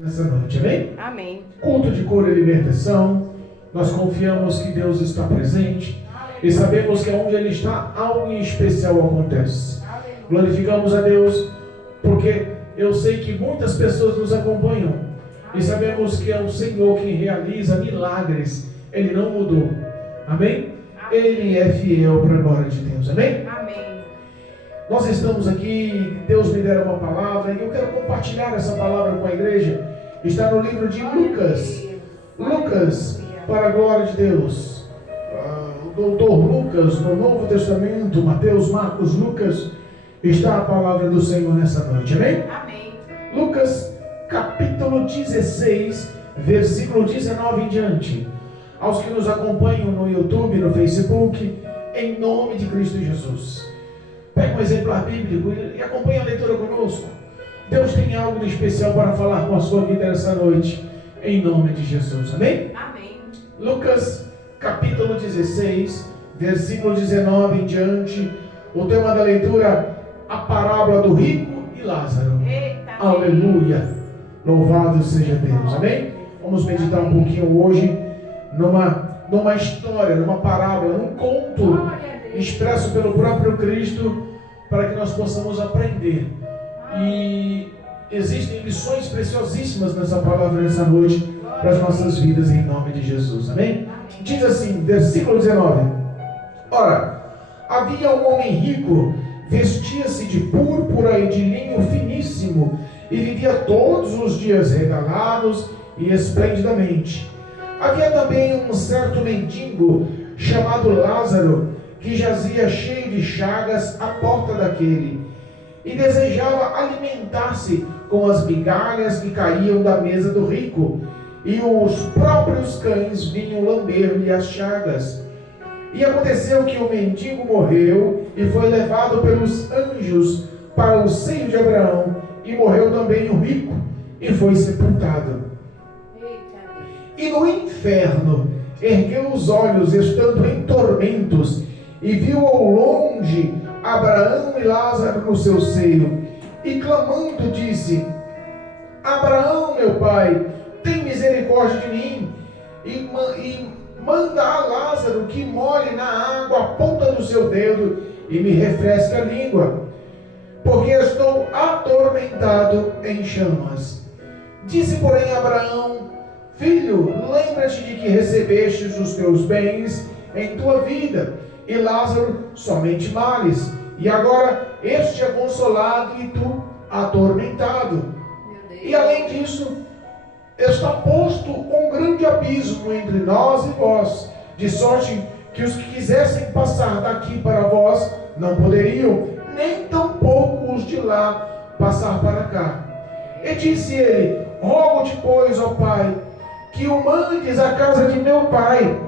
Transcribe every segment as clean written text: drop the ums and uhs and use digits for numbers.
Nessa noite, amém? Amém. Culto de cura e libertação. Nós confiamos que Deus está presente e sabemos que onde Ele está, algo em especial acontece. Glorificamos a Deus porque eu sei que muitas pessoas nos acompanham e sabemos que é o Senhor quem realiza milagres. Ele não mudou, amém? Ele é fiel para a glória de Deus, amém? Amém. Nós estamos aqui, Deus me dera uma palavra e eu quero compartilhar essa palavra com a igreja. Está no livro de Lucas. Lucas, para a glória de Deus. O doutor Lucas, no Novo Testamento, Mateus, Marcos, Lucas, está a palavra do Senhor nessa noite, amém? Amém. Lucas, capítulo 16, versículo 19 em diante. Aos que nos acompanham no YouTube, no Facebook, em nome de Cristo Jesus. Pega um exemplar bíblico e acompanhe a leitura conosco. Deus tem algo de especial para falar com a sua vida essa noite, em nome de Jesus, amém? Amém. Lucas, capítulo 16, versículo 19 em diante. O tema da leitura, a parábola do rico e Lázaro. Eita. Aleluia, louvado seja Deus, amém? Vamos meditar um pouquinho hoje numa história, numa parábola, num conto expresso pelo próprio Cristo, para que nós possamos aprender. E existem lições preciosíssimas nessa palavra nessa noite para as nossas vidas, em nome de Jesus, amém? Diz assim, versículo 19: Ora, havia um homem rico, vestia-se de púrpura e de linho finíssimo, e vivia todos os dias regalados e esplendidamente. Havia também um certo mendigo, chamado Lázaro, que jazia cheio de chagas à porta daquele, e desejava alimentar-se com as migalhas que caíam da mesa do rico, e os próprios cães vinham lamber-lhe as chagas. E aconteceu que o mendigo morreu e foi levado pelos anjos para o seio de Abraão, e morreu também o rico e foi sepultado. E no inferno ergueu os olhos, estando em tormentos, e viu ao longe Abraão e Lázaro no seu seio, e clamando disse: Abraão, meu pai, tem misericórdia de mim, e manda a Lázaro que molhe na água a ponta do seu dedo e me refresque a língua, porque estou atormentado em chamas. Disse, porém, Abraão: Filho, lembra-te de que recebestes os teus bens em tua vida, e Lázaro somente males, e agora este é consolado e tu atormentado. E além disso, está posto um grande abismo entre nós e vós, de sorte que os que quisessem passar daqui para vós não poderiam, nem tampouco os de lá passar para cá. E disse ele: Rogo-te, pois, ó Pai, que o mandes à casa de meu pai,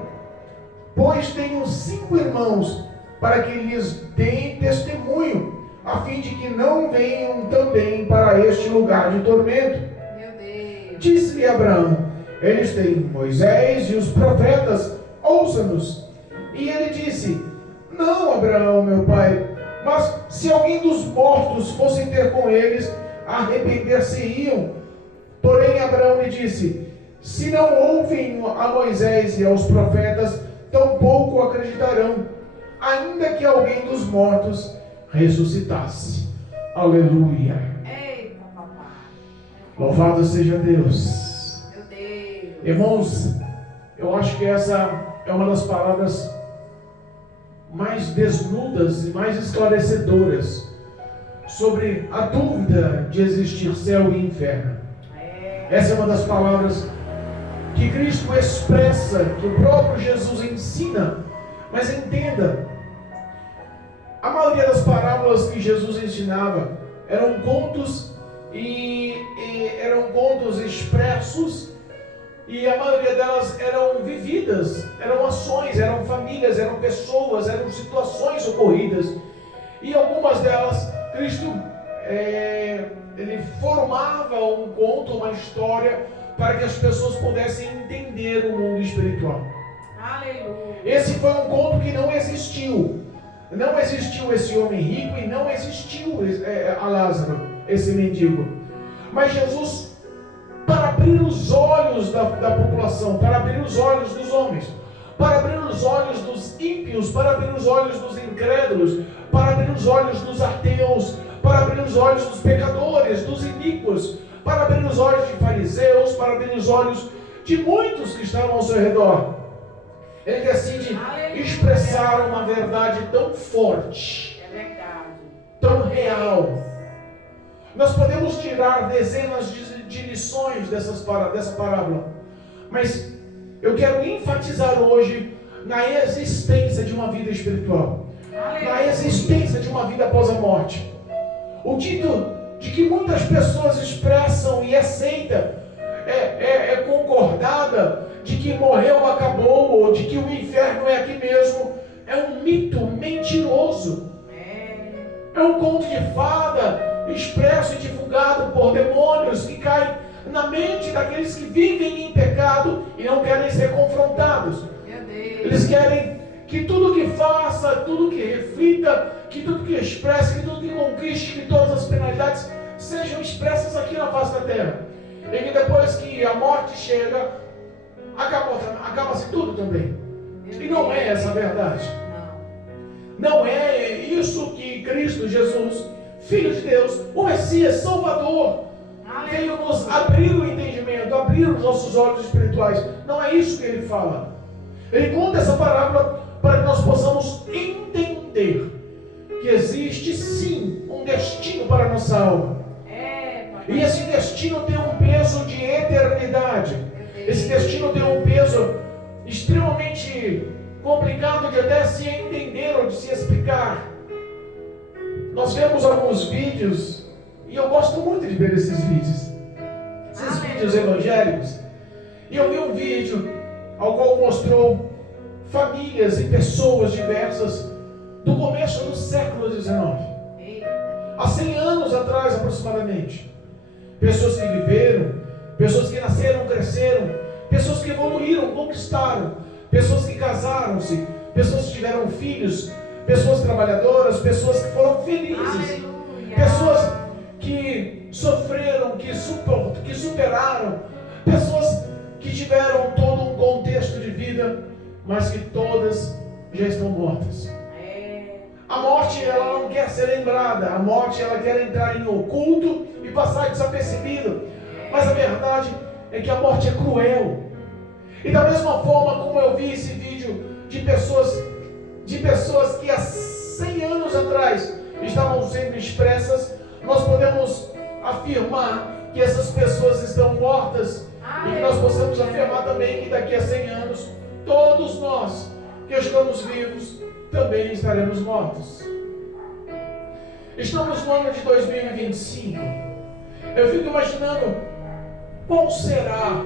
pois tenho 5 irmãos, para que lhes deem testemunho, a fim de que não venham também para este lugar de tormento. Meu Deus. Disse-lhe Abraão: Eles têm Moisés e os profetas, ouça-nos. E ele disse: Não, Abraão, meu pai, mas se alguém dos mortos fosse ter com eles, arrepender-se-iam. Porém Abraão lhe disse: Se não ouvem a Moisés e aos profetas, tampouco acreditarão, ainda que alguém dos mortos ressuscitasse. Aleluia. Eita, papai. Louvado seja Deus. Meu Deus. Irmãos, eu acho que essa é uma das palavras mais desnudas e mais esclarecedoras sobre a dúvida de existir céu e inferno. Essa é uma das palavras que Cristo expressa, que o próprio Jesus ensina. Mas entenda, a maioria das parábolas que Jesus ensinava eram contos e eram contos expressos, e a maioria delas eram vividas, eram ações, eram famílias, eram pessoas, eram situações ocorridas, e algumas delas Cristo ele formava um conto, uma história, para que as pessoas pudessem entender o mundo espiritual. Aleluia. Esse foi um conto que não existiu. Não existiu esse homem rico e não existiu a Lázaro, esse mendigo. Mas Jesus, para abrir os olhos da população, para abrir os olhos dos homens, para abrir os olhos dos ímpios, para abrir os olhos dos incrédulos, para abrir os olhos dos ateus, para abrir os olhos dos pecadores, dos iníquos, para abrir os olhos de fariseus, para abrir os olhos de muitos que estavam ao seu redor. Ele decide expressar uma verdade tão forte, tão real. Nós podemos tirar dezenas de lições dessa parábola, mas eu quero enfatizar hoje na existência de uma vida espiritual, na existência de uma vida após a morte. O dito de que muitas pessoas expressam e aceitam é concordada de que morreu, acabou, ou de que o inferno é aqui mesmo, é um mito mentiroso. É um conto de fada expresso e divulgado por demônios que caem na mente daqueles que vivem em pecado e não querem ser confrontados. Eles querem que tudo que faça, tudo que reflita, que tudo que expresse, que tudo que conquiste, que todas as penalidades sejam expressas aqui na face da terra. E que depois que a morte chega, acaba-se tudo também. E não é essa a verdade. Não é isso que Cristo Jesus, Filho de Deus, o Messias, Salvador, veio nos abrir o entendimento, abrir os nossos olhos espirituais. Não é isso que ele fala. Ele conta essa parábola para que nós possamos entender que existe sim um destino para a nossa alma. E esse destino tem um peso de eternidade. Esse destino tem um peso extremamente complicado de até se entender ou de se explicar. Nós vemos alguns vídeos, e eu gosto muito de ver esses vídeos evangélicos. E eu vi um vídeo ao qual mostrou famílias e pessoas diversas do começo do século XIX, há 100 anos atrás aproximadamente. Pessoas que viveram, pessoas que nasceram, cresceram, pessoas que evoluíram, conquistaram, pessoas que casaram-se, pessoas que tiveram filhos, pessoas trabalhadoras, pessoas que foram felizes, pessoas que sofreram, que superaram, pessoas que tiveram todo um contexto de vida, mas que todas já estão mortas. A morte, ela não quer ser lembrada. A morte, ela quer entrar em oculto e passar desapercebido. Mas a verdade é que a morte é cruel. E da mesma forma como eu vi esse vídeo de pessoas que há 100 anos atrás estavam sendo expressas, nós podemos afirmar que essas pessoas estão mortas. E que nós possamos afirmar também que daqui a 100 anos, todos nós que estamos vivos também estaremos mortos. Estamos no ano de 2025. Eu fico imaginando qual será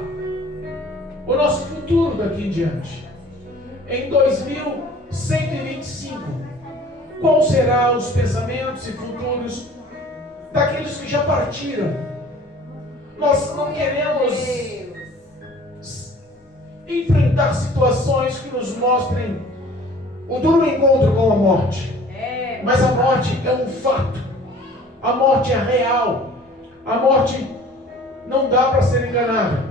o nosso futuro daqui em diante. Em 2125, qual serão os pensamentos e futuros daqueles que já partiram? Nós não queremos enfrentar situações que nos mostrem o duro encontro com a morte. Mas a morte é um fato. A morte é real. A morte não dá para ser enganada.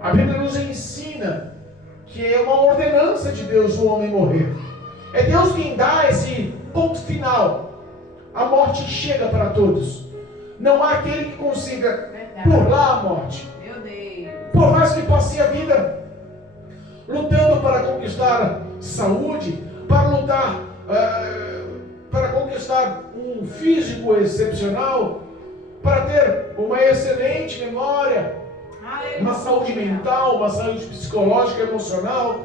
A Bíblia nos ensina que é uma ordenança de Deus o homem morrer. É Deus quem dá esse ponto final. A morte chega para todos. Não há aquele que consiga burlar a morte. Por mais que passe a vida lutando para conquistar saúde, para lutar para conquistar um físico excepcional, para ter uma excelente memória, uma saúde mental, uma saúde psicológica, emocional,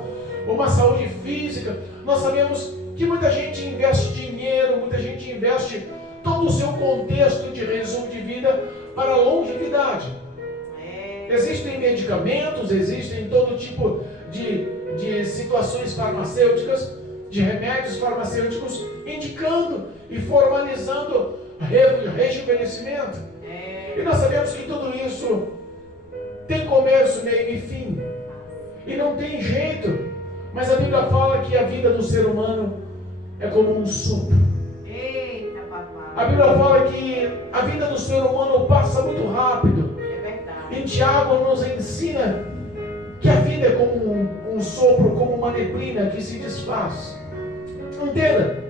uma saúde física. Nós sabemos que muita gente investe dinheiro, muita gente investe todo o seu contexto de resumo de vida para a longevidade. Existem medicamentos, existem todo tipo de situações farmacêuticas, de remédios farmacêuticos, indicando e formalizando rejuvenescimento. E nós sabemos que tudo isso tem começo, meio e fim. E não tem jeito. Mas a Bíblia fala que a vida do ser humano é como um sopro. A Bíblia fala que a vida do ser humano passa muito rápido. Em Tiago nos ensina que a vida é como um sopro, como uma neblina que se desfaz. Entenda.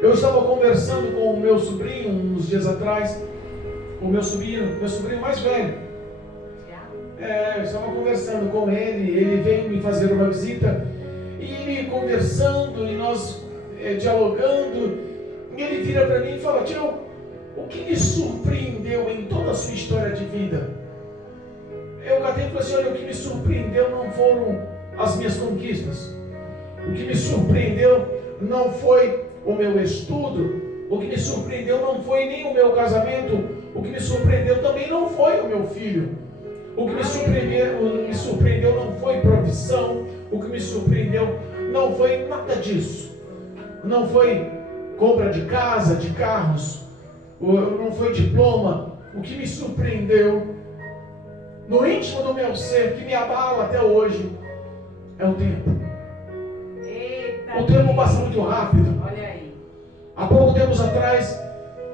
Eu estava conversando com o meu sobrinho uns dias atrás, com o meu sobrinho mais velho. Eu estava conversando com ele veio me fazer uma visita, e ele conversando, e nós dialogando, e ele vira para mim e fala: tio, o que me surpreendeu em toda a sua história de vida? Eu catei e falei assim: olha, o que me surpreendeu não foram as minhas conquistas, o que me surpreendeu não foi o meu estudo, o que me surpreendeu não foi nem o meu casamento, o que me surpreendeu também não foi o meu filho, o que me surpreendeu não foi profissão, o que me surpreendeu não foi nada disso, não foi compra de casa, de carros, não foi diploma. O que me surpreendeu no íntimo do meu ser, que me abala até hoje, é o tempo. O tempo passa muito rápido. Olha aí. Há pouco tempos atrás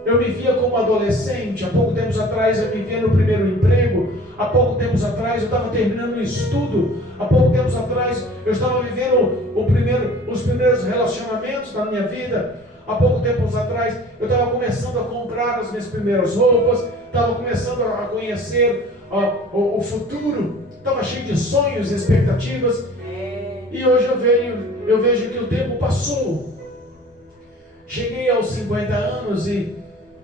eu me via como adolescente, há pouco tempos atrás eu me via no primeiro emprego, há pouco tempos atrás eu estava terminando o estudo, há pouco tempos atrás eu estava vivendo os primeiros relacionamentos da minha vida, há pouco tempos atrás eu estava começando a comprar as minhas primeiras roupas, estava começando a conhecer o futuro, estava cheio de sonhos e expectativas, e hoje eu vejo que o tempo passou. Cheguei aos 50 anos e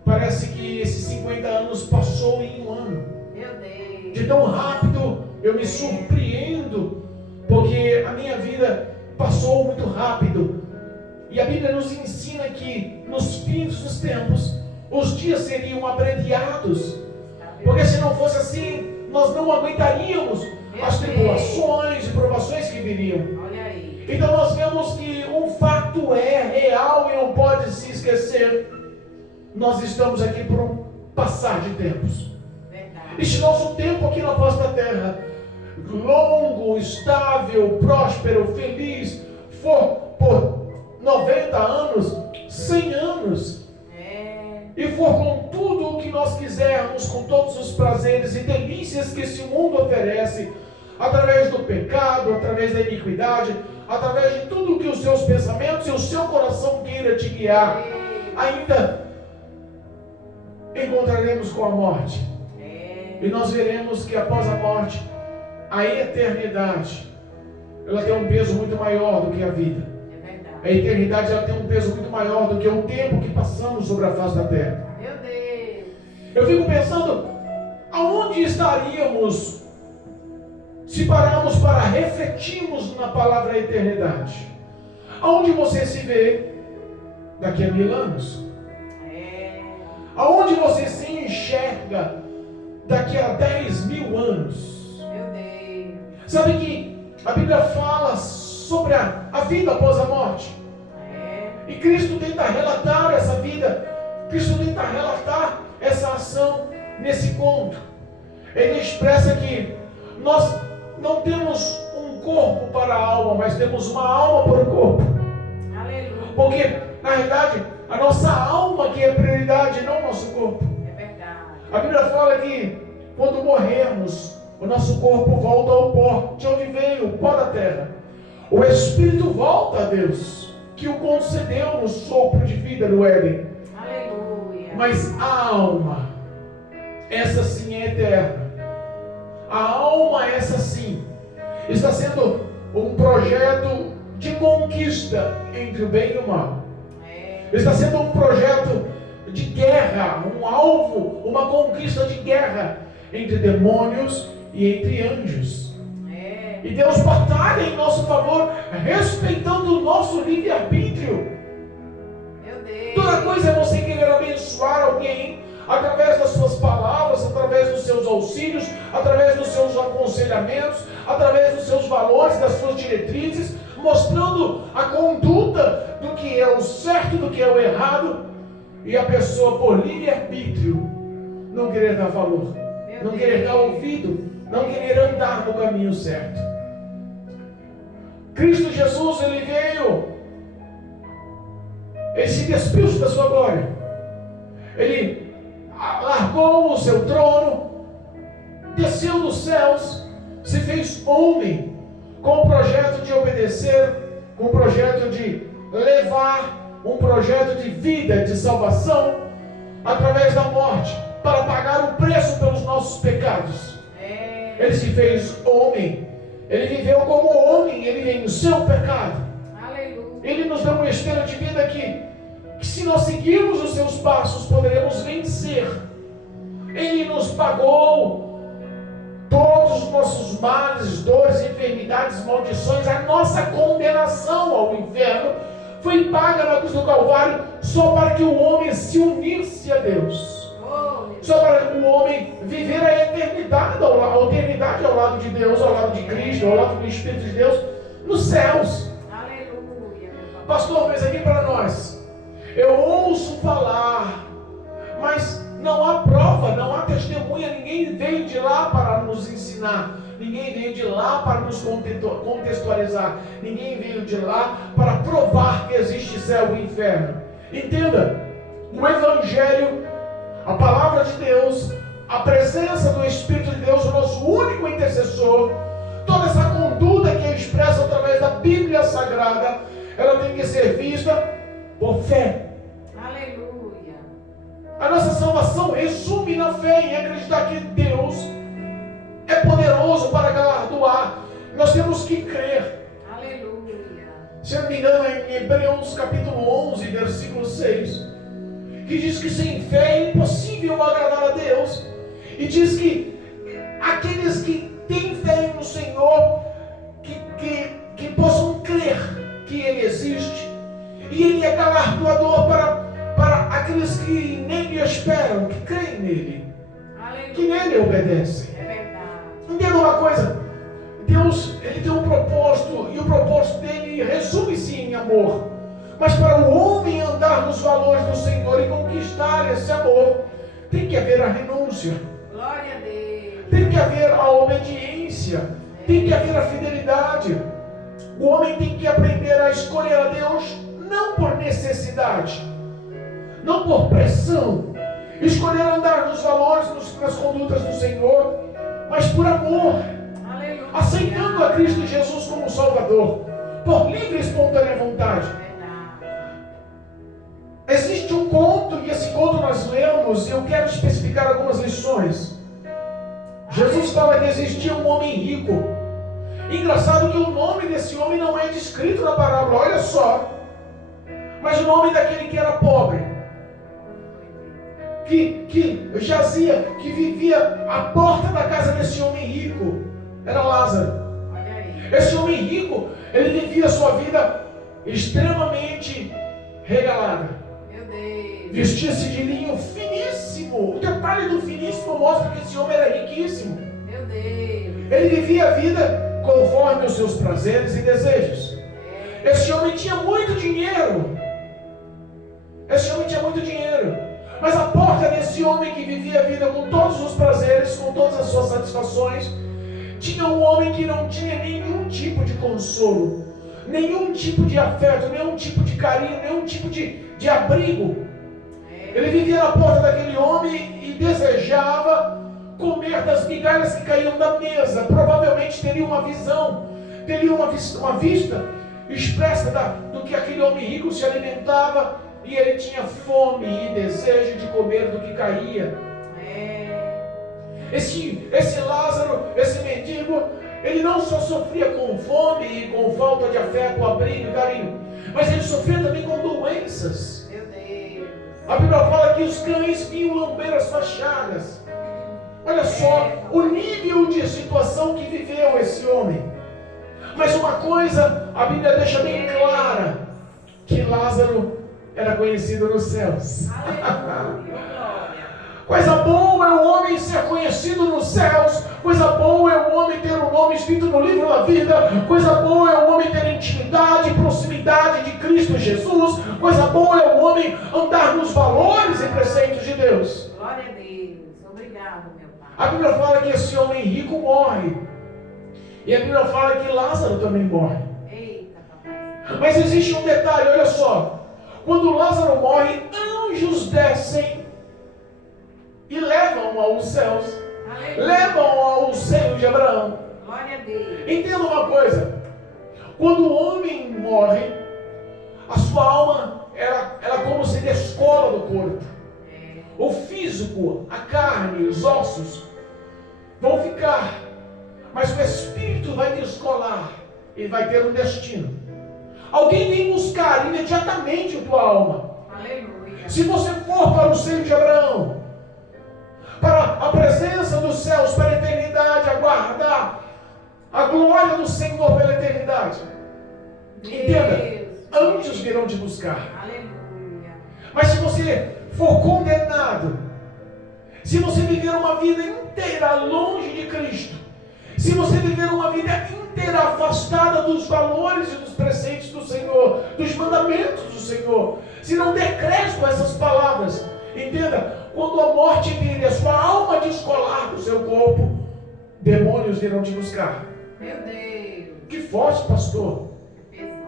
parece que esses 50 anos passou em um ano. Meu Deus. De tão rápido eu me surpreendo, porque a minha vida passou muito rápido. E a Bíblia nos ensina que nos fins dos tempos os dias seriam abreviados, porque se não fosse assim, nós não aguentaríamos as tribulações e provações que viriam. Olha aí. Então nós vemos que um fato é real e não pode se esquecer. Nós estamos aqui por um passar de tempos. Verdade. Este nosso tempo aqui na face da terra, longo, estável, próspero, feliz, for por 90 anos, 100 anos, e for com tudo o que nós quisermos, com todos os prazeres e delícias que esse mundo oferece, através do pecado, através da iniquidade, através de tudo que os seus pensamentos e o seu coração queira te guiar, ainda encontraremos com a morte. E nós veremos que após a morte, a eternidade, ela tem um peso muito maior do que a vida. A eternidade, ela tem um peso muito maior do que o tempo que passamos sobre a face da terra. Meu Deus. Eu fico pensando, aonde estaríamos se pararmos para refletirmos na palavra eternidade? Aonde você se vê daqui a 1000 anos? Aonde você se enxerga daqui a 10.000 anos? Meu Deus. Sabe que a Bíblia fala sobre a vida após a morte. E Cristo tenta relatar essa vida, Cristo tenta relatar essa ação nesse conto. Ele expressa que nós não temos um corpo para a alma, mas temos uma alma para o corpo. Aleluia. Porque, na realidade, a nossa alma que é prioridade, não o nosso corpo. É verdade. A Bíblia fala que quando morrermos, o nosso corpo volta ao pó, de onde veio, o pó da terra. O Espírito volta a Deus, que o concedeu no sopro de vida no Éden. Aleluia. Mas a alma, essa sim é eterna. A alma, essa sim, está sendo um projeto de conquista entre o bem e o mal. Está sendo um projeto de guerra, um alvo, uma conquista de guerra entre demônios e entre anjos. E Deus batalha em nosso favor, respeitando o nosso livre-arbítrio. Meu Deus. Toda coisa é você querer abençoar alguém através das suas palavras, através dos seus auxílios, através dos seus aconselhamentos, através dos seus valores, das suas diretrizes, mostrando a conduta do que é o certo, do que é o errado, e a pessoa, por livre-arbítrio, não querer dar valor, não querer dar ouvido, não querer andar no caminho certo. Cristo Jesus, ele veio, ele se despiu da sua glória, ele largou o seu trono, desceu dos céus, se fez homem, com o projeto de obedecer, com o projeto de levar um projeto de vida, de salvação, através da morte, para pagar o preço pelos nossos pecados. Ele se fez homem, ele viveu como homem, ele venceu o pecado. Aleluia. Ele nos deu um estilo de vida que se nós seguirmos os seus passos, poderemos vencer. Ele nos pagou todos os nossos males, dores, enfermidades, maldições, a nossa condenação ao inferno foi paga na cruz do Calvário, só para que o homem se unisse a Deus, só para o homem viver a eternidade ao lado de Deus, ao lado de Cristo, ao lado do Espírito de Deus, nos céus. Aleluia. Pastor, mas aqui para nós, eu ouço falar, mas não há prova, não há testemunha, ninguém veio de lá para nos ensinar, ninguém veio de lá para nos contextualizar, ninguém veio de lá para provar que existe céu e inferno. Entenda, o Evangelho, a palavra de Deus, a presença do Espírito de Deus, o nosso único intercessor, toda essa conduta que é expressa através da Bíblia Sagrada, ela tem que ser vista por fé. Aleluia. A nossa salvação resume na fé, em acreditar que Deus é poderoso para galardoar. Nós temos que crer. Aleluia. Se eu não me engano, em Hebreus capítulo 11, versículo 6, que diz que sem fé é impossível agradar a Deus. E diz que aqueles que têm fé no Senhor, que possam crer que Ele existe, e Ele é galardoador para aqueles que nele esperam, que creem nele, Aleluia. que nele obedecem. É verdade. Entenda uma coisa, Deus, Ele tem um propósito, e o propósito dele resume-se em amor. Mas para o homem andar nos valores do Senhor e conquistar esse amor, tem que haver a renúncia, Glória a Deus. tem que haver a obediência, tem que haver a fidelidade. O homem tem que aprender a escolher a Deus não por necessidade, não por pressão, escolher andar nos valores, nas condutas do Senhor, mas por amor, Aleluia. aceitando a Cristo Jesus como Salvador, por livre e espontânea vontade. Verdade. Existe um conto, e esse conto nós lemos, e eu quero especificar algumas lições. Jesus fala que existia um homem rico. Engraçado que o nome desse homem não é descrito na parábola, olha só. Mas o nome daquele que era pobre, que jazia, que vivia à porta da casa desse homem rico, era Lázaro. Olha aí. Esse homem rico, ele vivia a sua vida extremamente regalada. Meu Deus. Vestia-se de linho finíssimo. O detalhe do finíssimo mostra que esse homem era riquíssimo. Meu Deus. Ele vivia a vida conforme os seus prazeres e desejos. Esse homem tinha muito dinheiro. Mas a porta desse homem que vivia a vida com todos os prazeres, com todas as suas satisfações, tinha um homem que não tinha nenhum tipo de consolo, nenhum tipo de afeto, nenhum tipo de carinho, nenhum tipo de abrigo. Ele vivia na porta daquele homem e desejava comer das migalhas que caíam da mesa. Provavelmente teria uma visão, teria uma vista expressa do que aquele homem rico se alimentava, e ele tinha fome e desejo de comer do que caía. Esse Lázaro, esse mendigo, ele não só sofria com fome e com falta de afeto, abrigo e carinho, mas ele sofria também com doenças. Meu Deus. A Bíblia fala que os cães vinham lamber as suas chagas. Olha só o nível de situação que viveu esse homem. Mas uma coisa a Bíblia deixa bem clara, que Lázaro era conhecido nos céus. Aleluia. Coisa boa é o homem ser conhecido nos céus. Coisa boa é o homem ter o nome escrito no livro da vida. Coisa boa é o homem ter intimidade, proximidade de Cristo Jesus. Coisa boa é o homem andar nos valores e preceitos de Deus. Glória a Deus. Obrigado, meu Pai. A Bíblia fala que esse homem rico morre. E a Bíblia fala que Lázaro também morre. Eita, papai. Mas existe um detalhe, olha só. Quando Lázaro morre, anjos descem e levam-o aos céus. Aleluia. Levam-o de Abraão. Glória a Deus. Entenda uma coisa: quando o homem morre, a sua alma, ela como se descola do corpo. O físico, a carne, os ossos vão ficar, mas o espírito vai descolar. Ele vai ter um destino. Alguém vem buscar imediatamente a tua alma. Aleluia. Se você for para o seio de Abraão, para a presença dos céus, para a eternidade, aguardar a glória do Senhor pela eternidade. Entenda, anjos virão te buscar. Aleluia. Mas se você for condenado, se você viver uma vida inteira longe de Cristo, se você viver uma vida inteira afastada dos valores e dos preceitos do Senhor, dos mandamentos do Senhor, se não der crédito a essas palavras, entenda, quando a morte vir e a sua alma descolar do seu corpo, demônios virão te buscar. Meu Deus. Que forte, pastor. É pesado.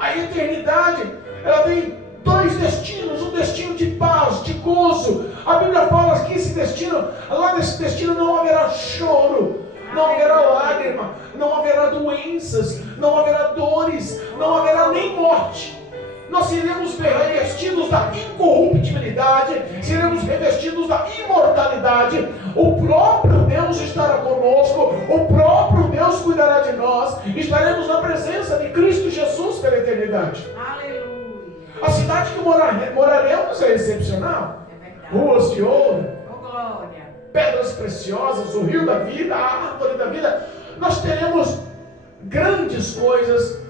A eternidade, ela tem dois destinos, um destino de paz, de gozo. A Bíblia fala que esse destino, lá nesse destino não haverá choro, não haverá lágrima, não haverá doenças, não haverá dores, não haverá nem morte. Nós seremos revestidos da incorruptibilidade, seremos revestidos da imortalidade. O próprio Deus estará conosco, o próprio Deus cuidará de nós. Estaremos na presença de Cristo Jesus pela eternidade. Aleluia. A cidade que moraremos é excepcional. É verdade. Ruas de ouro, Oh, glória. pedras preciosas, o rio da vida, a árvore da vida. Nós teremos grandes coisas.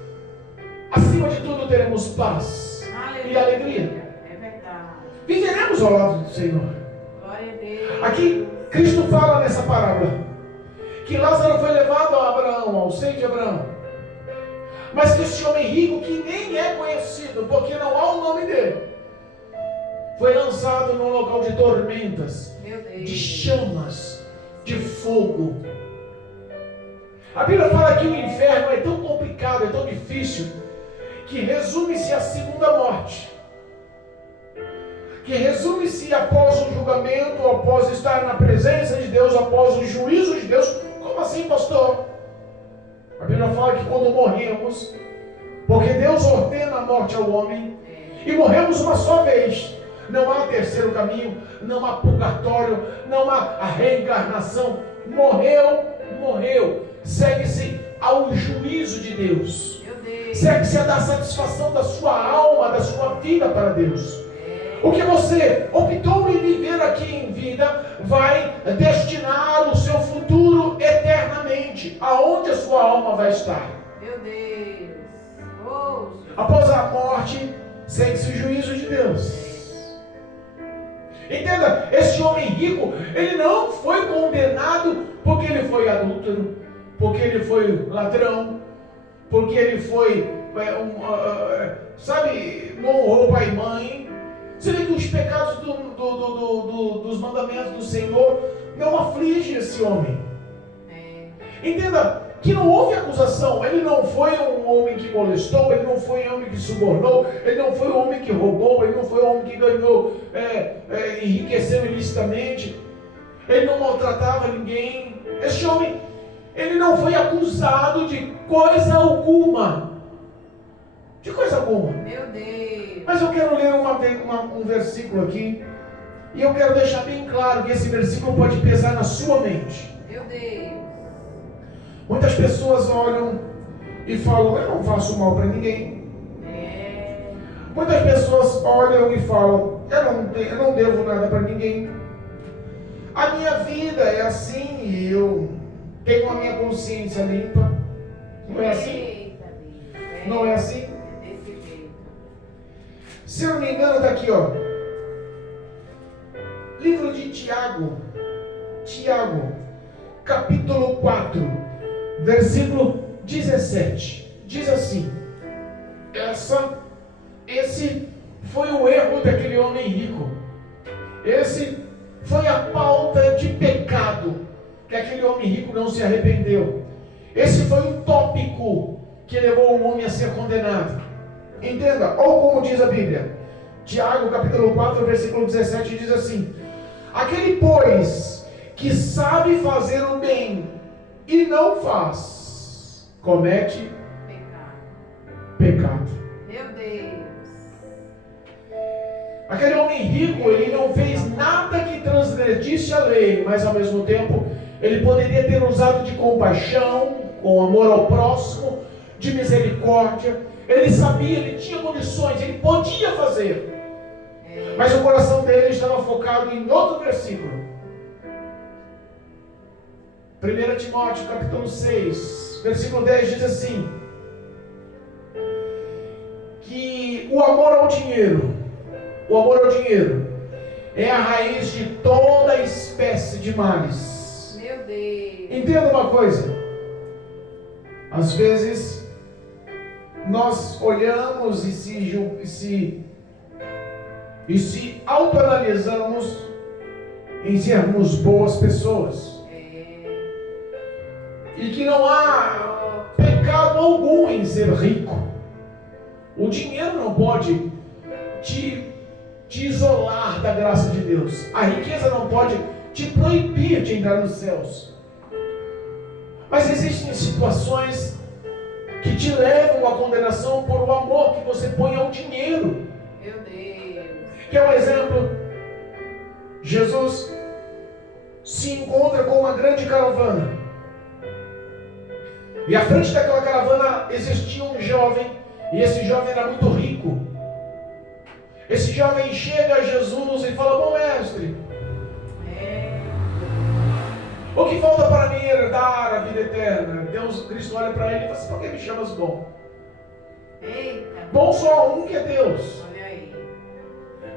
Acima de tudo teremos paz e alegria. É verdade. Viveremos ao lado do Senhor. Glória a Deus. Aqui Cristo fala nessa parábola que Lázaro foi levado a Abraão, ao seio de Abraão, mas que esse homem rico, que nem é conhecido, porque não há o nome dele, foi lançado num local de tormentas, Meu Deus. de chamas, de fogo. A Bíblia fala que o inferno é tão complicado, é tão difícil, que resume-se a segunda morte, que resume-se após o julgamento, após estar na presença de Deus, após o juízo de Deus. Como assim, pastor? A Bíblia fala que quando morremos, porque Deus ordena a morte ao homem, e morremos uma só vez, não há terceiro caminho, não há purgatório, não há a reencarnação. Morreu, segue-se ao juízo de Deus. Segue-se a dar satisfação da sua alma, da sua vida para Deus. O que você optou em viver aqui em vida vai destinar o seu futuro eternamente. Aonde a sua alma vai estar? Meu Deus. Oh, após a morte, segue-se o juízo de Deus. Entenda, esse homem rico, ele não foi condenado porque ele foi adúltero, porque ele foi ladrão, porque ele foi, não honrou pai e mãe. Você vê que os pecados dos mandamentos do Senhor não afligem esse homem. Entenda que não houve acusação. Ele não foi um homem que molestou, ele não foi um homem que subornou, ele não foi um homem que roubou, ele não foi um homem que ganhou, enriqueceu ilicitamente, ele não maltratava ninguém. Esse homem, ele não foi acusado de coisa alguma. De coisa alguma. Meu Deus. Mas eu quero ler um versículo aqui, e eu quero deixar bem claro que esse versículo pode pesar na sua mente. Meu Deus. Muitas pessoas olham e falam: eu não faço mal para ninguém. Muitas pessoas olham e falam: eu não devo nada para ninguém. A minha vida é assim e eu tenho a minha consciência limpa. Não é assim? Não é assim? Se eu não me engano, está aqui, ó. Livro de Tiago, capítulo 4, versículo 17. Diz assim: esse foi o erro daquele homem rico. Esse foi a pauta de pecado que aquele homem rico não se arrependeu. Esse foi o tópico que levou o homem a ser condenado. Entenda, ou como diz a Bíblia, Tiago capítulo 4, versículo 17, diz assim: aquele, pois, que sabe fazer o bem e não faz, comete pecado. Meu Deus. Aquele homem rico, ele não fez nada que transgredisse a lei, mas ao mesmo tempo, ele poderia ter usado de compaixão, com amor ao próximo, de misericórdia. Ele sabia, ele tinha condições, ele podia fazer. Mas o coração dele estava focado em outro versículo. 1 Timóteo capítulo 6, versículo 10 diz assim: que o amor ao dinheiro é a raiz de toda espécie de males. Meu Deus. Entenda uma coisa. Às vezes nós olhamos e se autoanalisamos em sermos boas pessoas. E que não há pecado algum em ser rico. O dinheiro não pode te isolar da graça de Deus. A riqueza não pode te proibir de entrar nos céus. Mas existem situações que te levam à condenação por o amor que você põe ao dinheiro. Meu Deus. Quer um exemplo? Jesus se encontra com uma grande caravana. E à frente daquela caravana existia um jovem, e esse jovem era muito rico. Esse jovem chega a Jesus e fala: bom mestre, o que falta para mim herdar a vida eterna? Cristo olha para ele e fala assim: por que me chamas bom? Eita. Bom só um, que é Deus. Olha aí.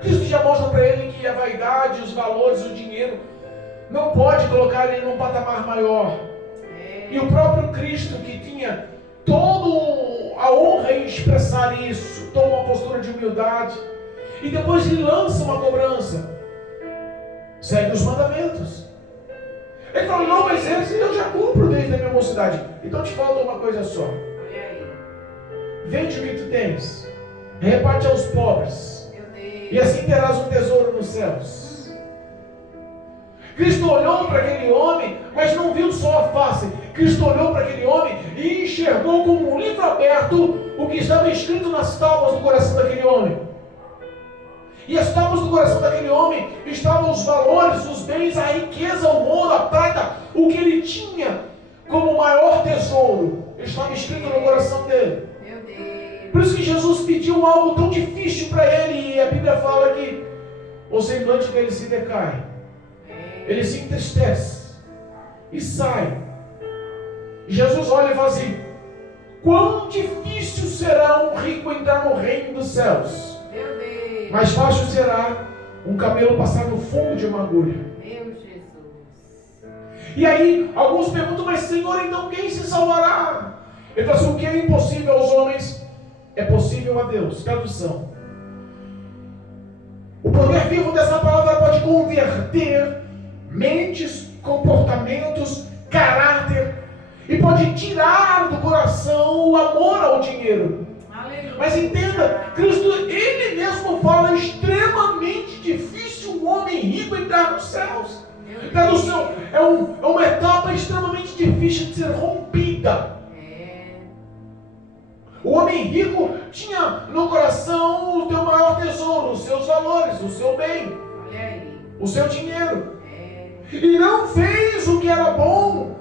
Cristo já mostra para ele que a vaidade, os valores, o dinheiro não pode colocar ele num patamar maior. E o próprio Cristo, que tinha toda a honra em expressar isso, toma uma postura de humildade e depois lhe lança uma cobrança: segue os mandamentos. Ele fala: não, mas esse eu já cumpro desde a minha mocidade. Então te falta uma coisa só: Olha aí. vende o que tu tens, reparte aos pobres, Meu Deus. e assim terás um tesouro nos céus. Cristo olhou para aquele homem, mas não viu só a face. Cristo olhou para aquele homem e enxergou como um livro aberto o que estava escrito nas tábuas do coração daquele homem. E as tábuas do coração daquele homem estavam os valores, os bens, a riqueza, o ouro, a prata, o que ele tinha como maior tesouro estava escrito no coração dele. Meu Deus. Por isso que Jesus pediu algo tão difícil para ele, e a Bíblia fala que o semblante dele se decai. Ele se entristece e sai. Jesus olha e fala assim: quão difícil será um rico entrar no reino dos céus. Meu Deus. Mais fácil será um camelo passar no fundo de uma agulha. Meu Jesus. E aí alguns perguntam: mas Senhor, então quem se salvará? Ele fala assim: o que é impossível aos homens é possível a Deus. Tradução: o poder vivo dessa palavra pode converter mentes, comportamentos, caráter, e pode tirar do coração o amor ao dinheiro. Aleluia. Mas entenda, Cristo, Ele mesmo fala: extremamente difícil um homem rico entrar nos céus. Tradução: é uma etapa extremamente difícil de ser rompida. O homem rico tinha no coração o teu maior tesouro, os seus valores, o seu bem, Olha aí. o seu dinheiro. E não fez o que era bom,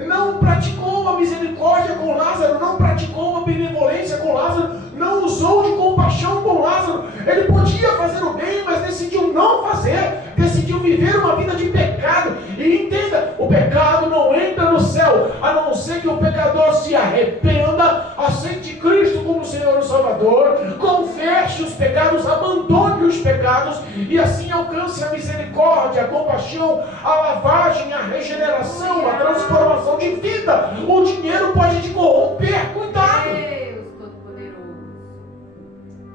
não praticou uma misericórdia com Lázaro, não praticou uma benevolência com Lázaro, não usou de compaixão com Lázaro. Ele podia fazer o bem, mas decidiu não fazer, decidiu viver uma vida de pecado. E entenda, o pecado não entra no céu, a não ser que o pecador se arrependa, aceite Cristo como Senhor e Salvador, confesse os pecados, abandone os pecados, e assim alcance a misericórdia, a compaixão, a lavagem, a regeneração, a transformação de vida. O dinheiro pode te corromper, cuidado! Deus Todo-Poderoso.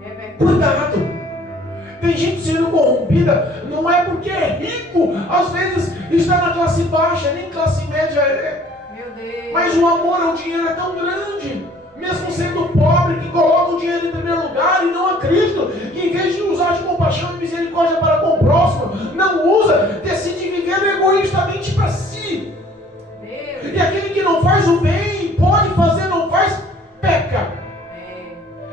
É verdade. Cuidado! Tem gente sendo corrompida, não é porque é rico, às vezes está na classe baixa, nem classe média é. Meu Deus. Mas o amor ao dinheiro é tão grande, mesmo sendo pobre, que coloca o dinheiro em primeiro lugar e não a Cristo, que em vez de usar de compaixão e misericórdia para com o próximo, não usa, decide viver egoístamente para si. Deus. E aquele não faz o bem, pode fazer, não faz, peca.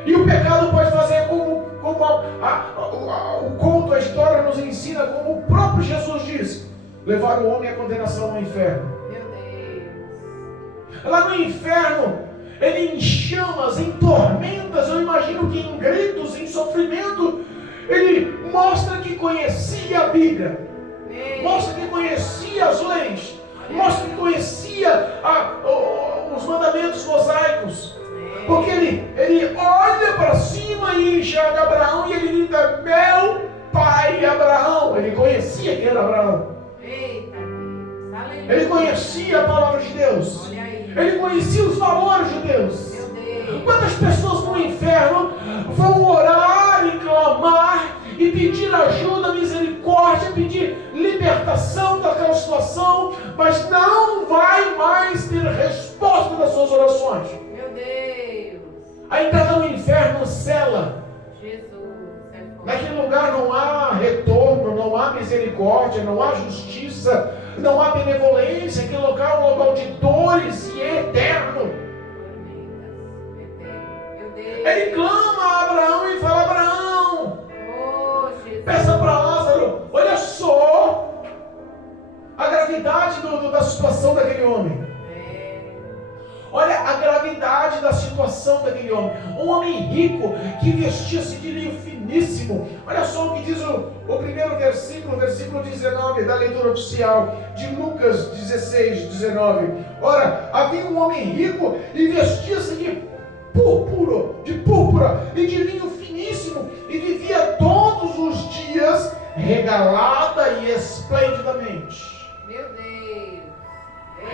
E o pecado pode fazer como o conto, a história nos ensina, como o próprio Jesus diz, levar o homem à condenação ao inferno. Meu Deus. Lá no inferno, ele em chamas, em tormentas, eu imagino que em gritos, em sofrimento, ele mostra que conhecia a Bíblia, mostra que conhecia as leis, mostra que conhecia os mandamentos mosaicos, porque ele olha para cima e enxerga Abraão e ele grita, meu pai Abraão. Ele conhecia quem era Abraão. Eita Deus. Aleluia. Ele conhecia a palavra de Deus. Olha aí. Ele conhecia os valores de Deus. Meu Deus. Quantas pessoas no inferno vão orar e clamar e pedir ajuda, misericórdia, pedir libertação daquela situação, mas não vai mais ter resposta das suas orações. Meu Deus. A entrada no inferno cela. Jesus. Naquele lugar não há retorno, não há misericórdia, não há justiça, não há benevolência. Aquele lugar é um local de dores e é eterno. Meu Deus. Ele clama a Abraão e fala, Abraão, peça para Lázaro, olha só a gravidade da situação daquele homem. Olha a gravidade da situação daquele homem. Um homem rico que vestia-se de linho finíssimo. Olha só o que diz o primeiro versículo, versículo 19 da leitura oficial de Lucas 16, 19. Ora, havia um homem rico e vestia-se de púrpura e de linho finíssimo e vivia todos os dias regalada e esplendidamente. Meu Deus.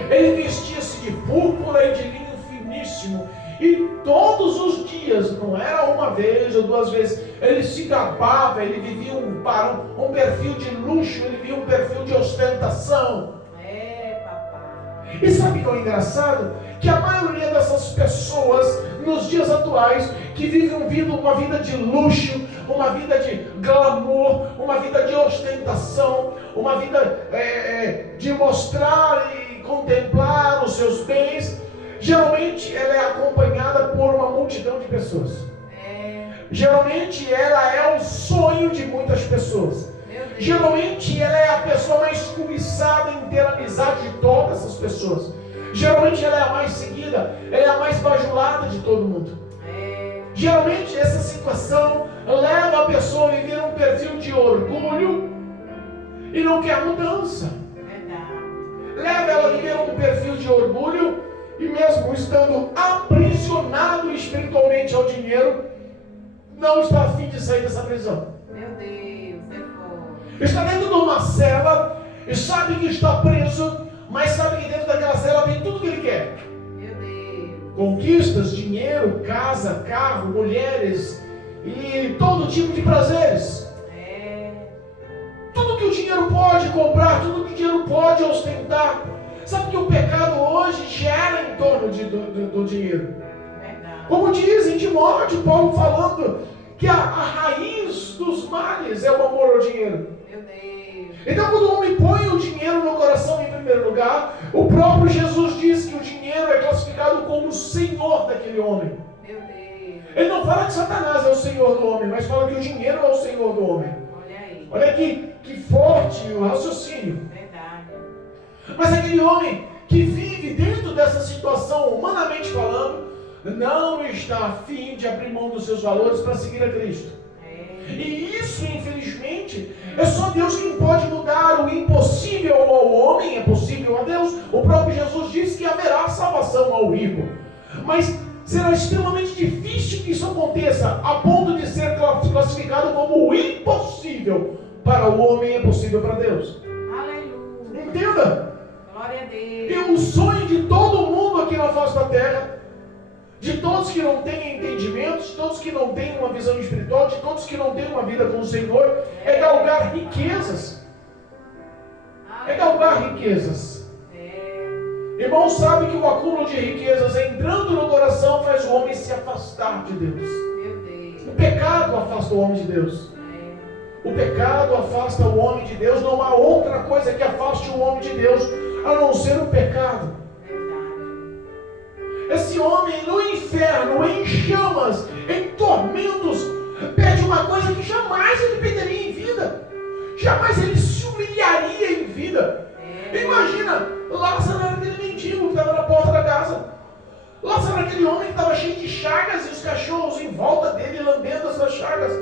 Ele vestia-se de púrpura e de linho finíssimo e todos os dias, não era uma vez ou duas vezes, ele se gabava, ele vivia um perfil de luxo, ele vivia um perfil de ostentação. Papai. E sabe o que é engraçado? Que a maioria dessas pessoas, nos dias atuais, que vivem uma vida de luxo, uma vida de glamour, uma vida de ostentação, uma vida de mostrar e contemplar os seus bens, geralmente ela é acompanhada por uma multidão de pessoas. Geralmente ela é o sonho de muitas pessoas. Geralmente ela é a pessoa mais cobiçada em ter amizade de todas essas pessoas. Geralmente ela é a mais seguida, ela é a mais bajulada de todo mundo. Geralmente essa situação leva a pessoa a viver um perfil de orgulho e não quer mudança. Leva ela a viver um perfil de orgulho e mesmo estando aprisionado espiritualmente ao dinheiro, não está a fim de sair dessa prisão. Meu Deus, forte. Está dentro de uma cela e sabe que está preso, mas sabe que dentro daquela cela tem tudo que ele quer. Meu Deus. Conquistas, dinheiro, casa, carro, mulheres e todo tipo de prazeres. Tudo que o dinheiro pode comprar, tudo que o dinheiro pode ostentar. Sabe que o pecado hoje gera em torno do dinheiro. Como diz em Timóteo, Paulo falando que a raiz dos males é o amor ao dinheiro. Meu Deus. Então quando o homem põe o dinheiro no coração em primeiro lugar, o próprio Jesus diz que o dinheiro é classificado como o senhor daquele homem. Meu Deus. Ele não fala que Satanás é o senhor do homem, mas fala que o dinheiro é o senhor do homem. Olha aí. Olha que forte o raciocínio. Verdade. Mas aquele homem que vive dentro dessa situação, humanamente falando, não está a fim de abrir mão dos seus valores para seguir a Cristo. E isso, infelizmente, é só Deus quem pode mudar. O impossível ao homem é possível a Deus. O próprio Jesus disse que haverá salvação ao rico. Mas será extremamente difícil que isso aconteça, a ponto de ser classificado como o impossível. Para o homem é possível para Deus. Aleluia. Entenda. Glória a Deus. E o sonho de todo mundo aqui na face da terra, de todos que não têm entendimento, de todos que não têm uma visão espiritual, de todos que não têm uma vida com o Senhor, é galgar riquezas. É galgar riquezas. Irmão, sabe que o acúmulo de riquezas entrando no coração faz o homem se afastar de Deus. Meu Deus. O pecado afasta o homem de Deus. O pecado afasta o homem de Deus. Não há outra coisa que afaste o homem de Deus a não ser o pecado. Verdade. inferno, em chamas, em tormentos, pede uma coisa que jamais ele pediria em vida. Jamais ele se humilharia em vida. Imagina, Lázaro era aquele mendigo que estava na porta da casa. Lázaro era aquele homem que estava cheio de chagas e os cachorros em volta dele lambendo as suas chagas.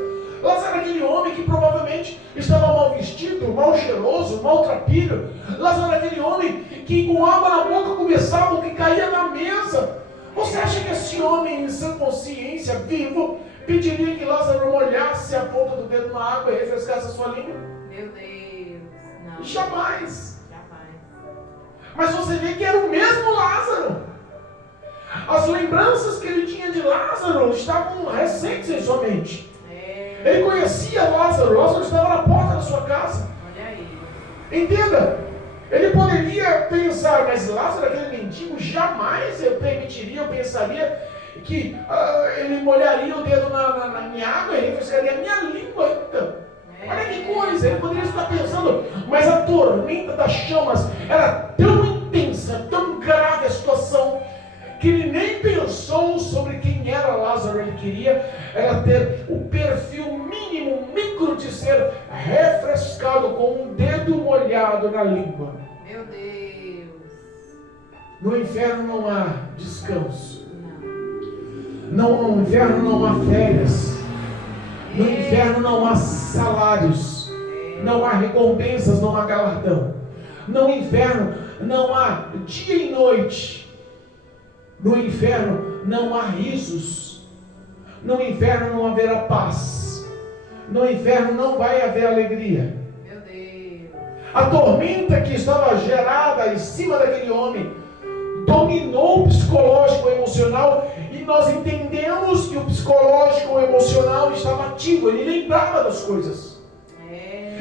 Lázaro era aquele homem que provavelmente estava mal vestido, mal cheiroso, maltrapilho. Lázaro era aquele homem que com água na boca começava o que caía na mesa. Você acha que esse homem em sã consciência, vivo, pediria que Lázaro molhasse a ponta do dedo na água e refrescasse a sua língua? Meu Deus, não. Jamais. Jamais. Mas você vê que era o mesmo Lázaro. As lembranças que ele tinha de Lázaro estavam recentes em sua mente. Ele conhecia Lázaro. Lázaro estava na porta da sua casa. Olha aí. Entenda. Ele poderia pensar, mas Lázaro, aquele mendigo, jamais eu permitiria, eu pensaria que ele molharia o dedo na minha água e refrescaria a minha língua ainda. Olha que coisa, ele poderia estar pensando, mas a tormenta das chamas era tão intensa, tão grave a situação, que ele nem pensou sobre quem era Lázaro. Ele queria era ter o perfil mínimo, micro de ser refrescado com um dedo molhado na língua. Meu Deus. No inferno não há descanso. Não. No inferno não há férias. No inferno não há salários. Não há recompensas, não há galardão. No inferno não há dia e noite. No inferno não há risos. No inferno não haverá paz. No inferno não vai haver alegria. Meu Deus. A tormenta que estava gerada em cima daquele homem dominou o psicológico e emocional, e nós entendemos que o psicológico e emocional estava ativo, ele lembrava das coisas.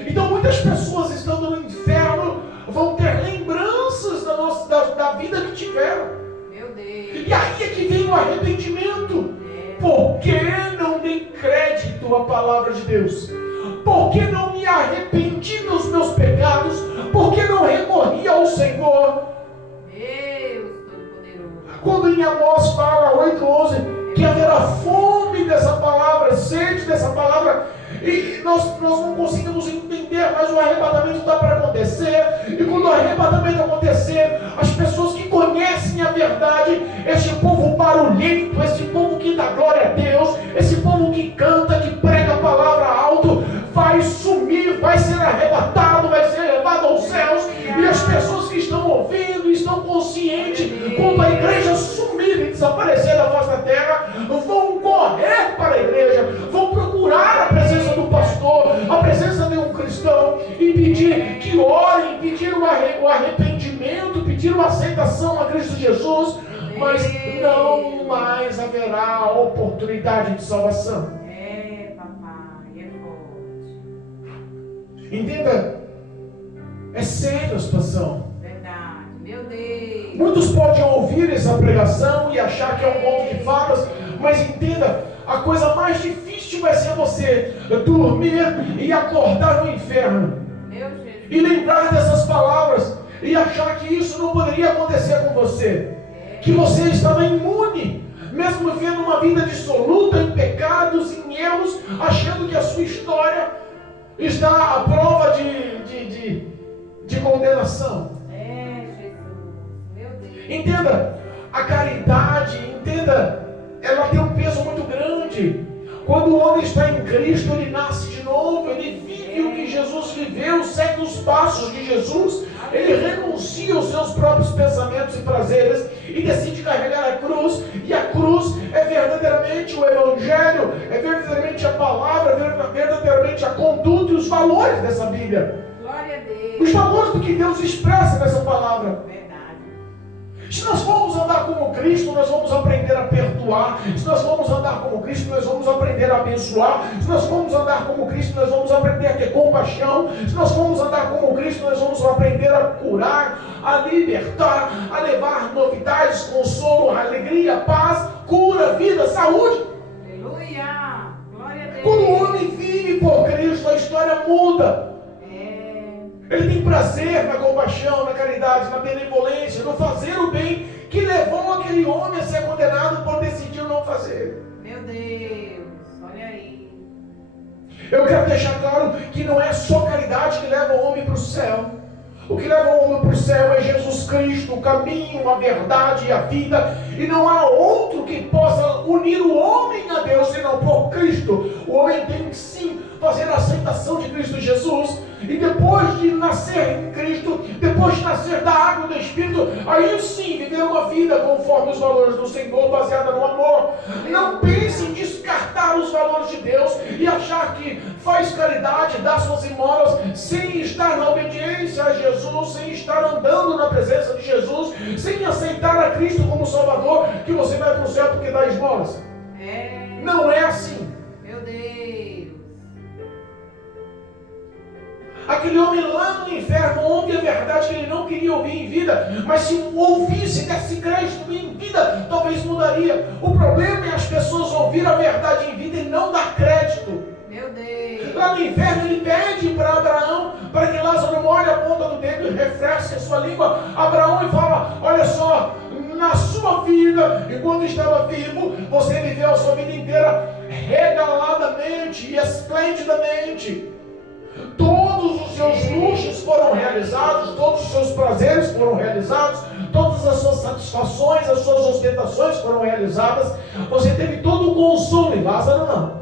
Então muitas pessoas estando no inferno vão ter lembranças da vida que tiveram. Meu Deus. E aí é que vem o arrependimento. Por que não dei crédito à palavra de Deus? Por que não me arrependi dos meus pecados? Por que não recorri ao Senhor? Deus Todo-Poderoso. Quando em Amós fala 8:11 que haverá fome dessa palavra, sede dessa palavra, e nós não conseguimos entender, mas o arrebatamento está para acontecer. E quando o arrebatamento acontecer, as pessoas que conhecem a verdade, este povo barulhento, este povo que dá glória a Deus, esse povo que canta, que prega a palavra alto, vai sumir, vai ser arrebatado, vai ser levado aos céus. E as pessoas que estão ouvindo, estão conscientes, quando a igreja sumir e desaparecer da face da terra, vão correr para a igreja, vão procurar a presença do pastor, a presença de um cristão, e pedir que orem, pedir o arrependimento, pedir uma aceitação a Cristo Jesus, mas não mais haverá oportunidade de salvação. Papai, é forte. Entenda, é séria a situação. Verdade, meu Deus. Muitos podem ouvir essa pregação e achar que é um conto de fadas, mas entenda, a coisa mais difícil vai ser você dormir e acordar no inferno. Meu Jesus. E lembrar dessas palavras e achar que isso não poderia acontecer com você. Que você estava imune, mesmo vivendo uma vida dissoluta em pecados, em erros, achando que a sua história está à prova de condenação. Jesus, meu Deus. Entenda, a caridade, entenda, ela tem um peso muito grande. Quando o homem está em Cristo, ele nasce de novo, ele vive o que Jesus viveu, segue os passos de Jesus, ele renuncia aos seus próprios pensamentos e prazeres e decide carregar a cruz, e a cruz é verdadeiramente o Evangelho, é verdadeiramente a palavra, é verdadeiramente a conduta e os valores dessa Bíblia. Glória a Deus. Os valores do que Deus expressa nessa palavra. Verdade. Se nós vamos andar como Cristo, nós vamos aprender a perdoar. Se nós vamos andar como Cristo, nós vamos aprender a abençoar. Se nós vamos andar como Cristo, nós vamos aprender a ter compaixão. Se nós vamos andar como Cristo, nós vamos aprender a curar, a libertar, a levar novidades, consolo, alegria, paz, cura, vida, saúde. Aleluia. Glória a Deus. Quando o homem vive por Cristo, a história muda. Ele tem prazer na compaixão, na caridade, na benevolência, no fazer o bem, que levou aquele aquele homem a ser condenado por decidir não fazer. Meu Deus, olha aí. Eu quero deixar claro que não é só caridade que leva o homem para o céu. O que leva o homem para o céu é Jesus Cristo, o caminho, a verdade e a vida. E não há outro que possa unir o homem a Deus senão por Cristo. O homem tem que sim fazer a aceitação de Cristo Jesus. E depois de nascer em Cristo, depois de nascer da água e do Espírito, aí sim viver uma vida conforme os valores do Senhor, baseada no amor. Não pense em descartar os valores de Deus e achar que faz caridade, dá suas esmolas, sem estar na obediência a Jesus, sem estar andando na presença de Jesus, sem aceitar a Cristo como Salvador, que você vai para o céu porque dá esmolas. Não é assim. Meu Deus. Aquele homem lá no inferno ouve a verdade que ele não queria ouvir em vida, mas se ouvisse, desse crédito em vida, talvez mudaria. O problema é as pessoas ouvir a verdade em vida e não dar crédito. Meu Deus. Lá no inferno ele pede para Abraão, para que Lázaro molhe a ponta do dedo e refresque a sua língua. Abraão e fala, olha só, na sua vida, enquanto estava vivo, você viveu a sua vida inteira regaladamente e esplendidamente. Todos os seus luxos foram realizados, todos os seus prazeres foram realizados, todas as suas satisfações, as suas ostentações foram realizadas. Você teve todo o consolo, e Lázaro não.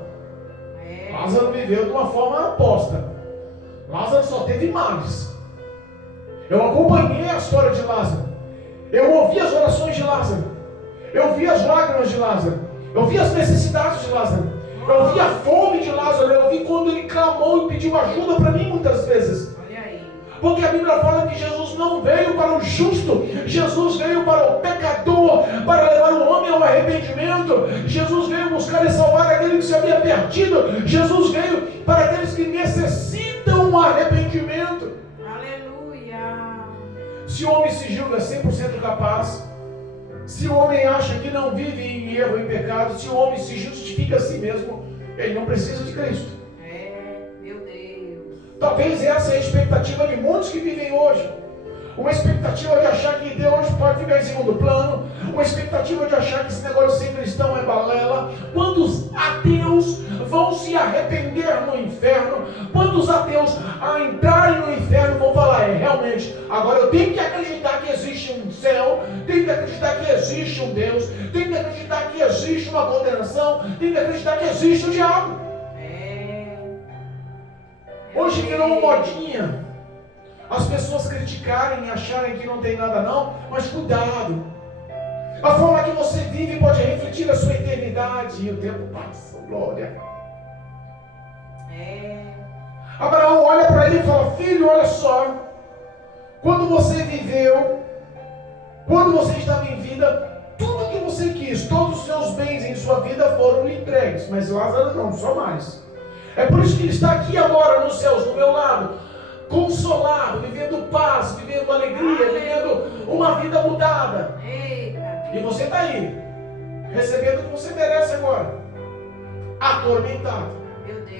Lázaro viveu de uma forma oposta. Lázaro só teve males. Eu acompanhei a história de Lázaro. Eu ouvi as orações de Lázaro. Eu vi as lágrimas de Lázaro. Eu vi as necessidades de Lázaro. Eu vi a fome de Lázaro. Eu vi quando ele clamou e pediu ajuda para mim muitas vezes. Olha aí. Porque a Bíblia fala que Jesus não veio para o justo. Jesus veio para o pecador, para levar o homem ao arrependimento. Jesus veio buscar e salvar aquele que se havia perdido. Jesus veio para aqueles que necessitam arrependimento. Aleluia. Se o homem se julga 100% capaz, se o homem acha que não vive em erro e pecado, se o homem se justifica a si mesmo, ele não precisa de Cristo. Meu Deus. Talvez essa é a expectativa de muitos que vivem hoje. Uma expectativa de achar que Deus pode ficar em segundo plano. Uma expectativa de achar que esse negócio de ser cristão é balela. Quantos ateus vão se arrepender no inferno? Quantos ateus, ao entrarem no inferno, vão falar, realmente, agora eu tenho que acreditar que existe um céu, tenho que acreditar que existe um Deus, tenho que acreditar que existe uma condenação, tenho que acreditar que existe o diabo. Hoje virou uma modinha as pessoas criticarem e acharem que não tem nada não, mas cuidado. A forma que você vive pode refletir a sua eternidade e o tempo passa. Glória. Abraão olha para ele e fala, filho, olha só, quando você viveu, quando você estava em vida, tudo que você quis, todos os seus bens em sua vida foram lhe entregues, mas Lázaro não, só mais. É por isso que ele está aqui agora nos céus, do meu lado, consolado, vivendo paz, vivendo alegria, vivendo uma vida mudada. E você está aí, recebendo o que você merece agora, atormentado. Meu Deus.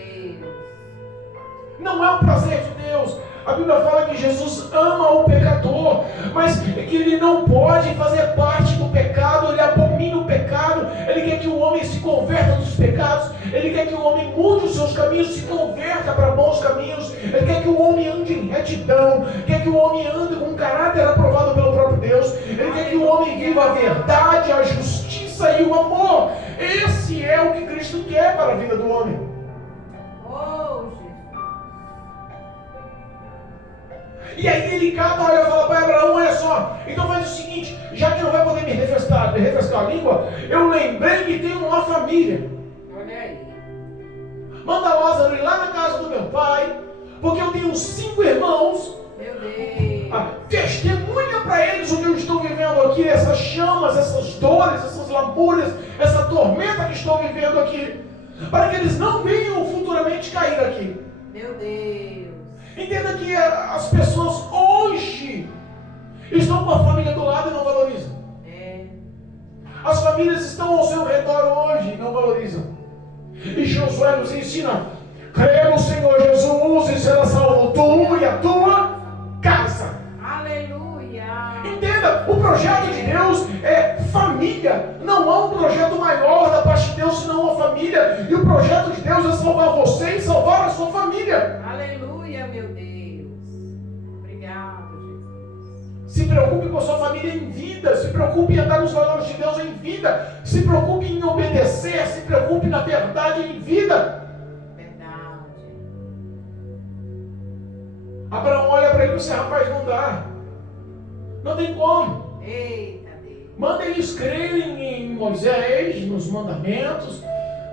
Não é um prazer de Deus. A Bíblia fala que Jesus ama o pecador, mas que ele não pode fazer parte do pecado, ele abomina o pecado, ele quer que o homem se converta dos pecados, ele quer que o homem mude os seus caminhos, se converta para bons caminhos, ele quer que o homem ande em retidão, quer que o homem ande com um caráter aprovado pelo próprio Deus, ele quer que o homem viva a verdade, a justiça e o amor. Esse é o que Cristo quer para a vida do homem. E aí ele cata, olha e fala para Abraão, olha só, então faz o seguinte, já que não vai poder me refrescar a língua, eu lembrei que tenho uma família. Olha aí. Manda Lázaro ir lá na casa do meu pai, porque eu tenho 5 irmãos. Meu Deus. Testemunha para eles o que eu estou vivendo aqui, essas chamas, essas dores, essas lamúrias, essa tormenta que estou vivendo aqui, para que eles não venham futuramente cair aqui. Meu Deus. Entenda que as pessoas hoje estão com a família do lado e não valorizam. As famílias estão ao seu redor hoje e não valorizam. E Josué nos ensina, crê no Senhor Jesus e será salvo tu e a tua casa. Aleluia. Entenda, o projeto de Deus é família. família. Não há um projeto maior da parte de Deus senão a família. E o projeto de Deus é salvar você e salvar a sua família. Aleluia, meu Deus. Obrigado, Jesus. Se preocupe com a sua família em vida. Se preocupe em andar nos valores de Deus em vida. Se preocupe em obedecer. Se preocupe na verdade em vida. Abraão olha para ele e diz: rapaz, não dá. Não tem como. Eita Deus. Manda eles crerem em Moisés, nos mandamentos,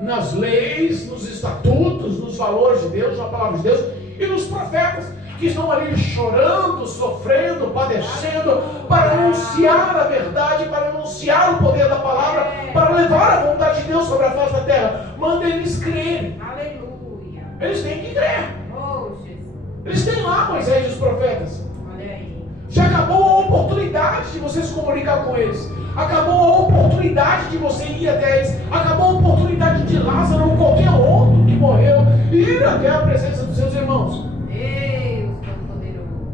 nas leis, nos estatutos, nos valores de Deus, na palavra de Deus, e nos profetas, que estão ali chorando, sofrendo, padecendo, para anunciar a verdade, para anunciar o poder da palavra, para levar a vontade de Deus sobre a face da terra. Manda eles crerem. Aleluia. Eles têm que crer. Oh, Jesus. Eles têm lá Moisés e os profetas. Olha aí. Já acabou a oportunidade de você se comunicar com eles. Acabou a oportunidade de você ir até eles. Acabou a oportunidade de Lázaro ou qualquer outro que morreu ir até a presença dos seus irmãos. Deus Todo-Poderoso.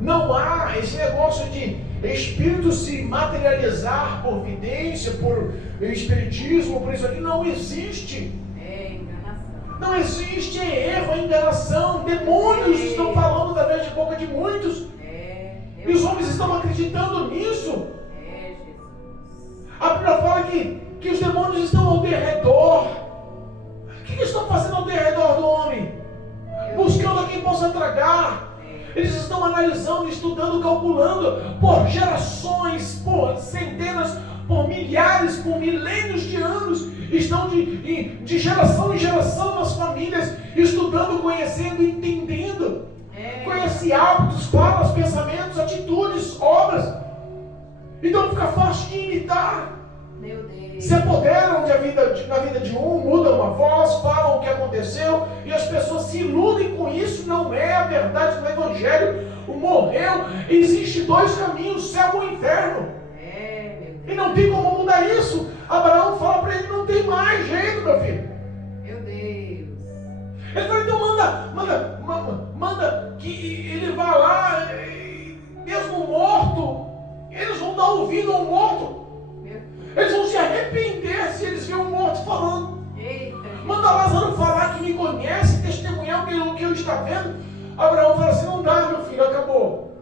Não há esse negócio de espírito se materializar por vidência, por espiritismo, por isso aqui. Não existe. Não existe erro, enganação. Demônios estão falando através de boca de muitos. E os homens estão acreditando nisso. A Bíblia fala que os demônios estão ao derredor. O que estão fazendo ao derredor do homem? Buscando a quem possa tragar. Eles estão analisando, estudando, calculando por gerações, por centenas, por milhares, por milênios de anos. Estão de geração em geração nas famílias, estudando, conhecendo, entendendo. Conhece hábitos, falas, pensamentos, atitudes, obras. Então fica fácil de imitar. Meu Deus. Se apoderam na vida de um, mudam uma voz, falam o que aconteceu, e as pessoas se iludem com isso. Não é a verdade do Evangelho. O morreu. Existe dois caminhos, céu ou inferno. E não tem como mudar isso. Abraão fala para ele: não tem mais jeito, meu filho. Meu Deus. Ele fala: então manda que ele vá lá, mesmo morto. Eles vão dar ouvido ao morto. Eles vão se arrepender se eles verem um morto falando. Eita. Manda Lázaro falar que me conhece, testemunhar o que eu está vendo. Abraão fala assim: não dá, meu filho, acabou.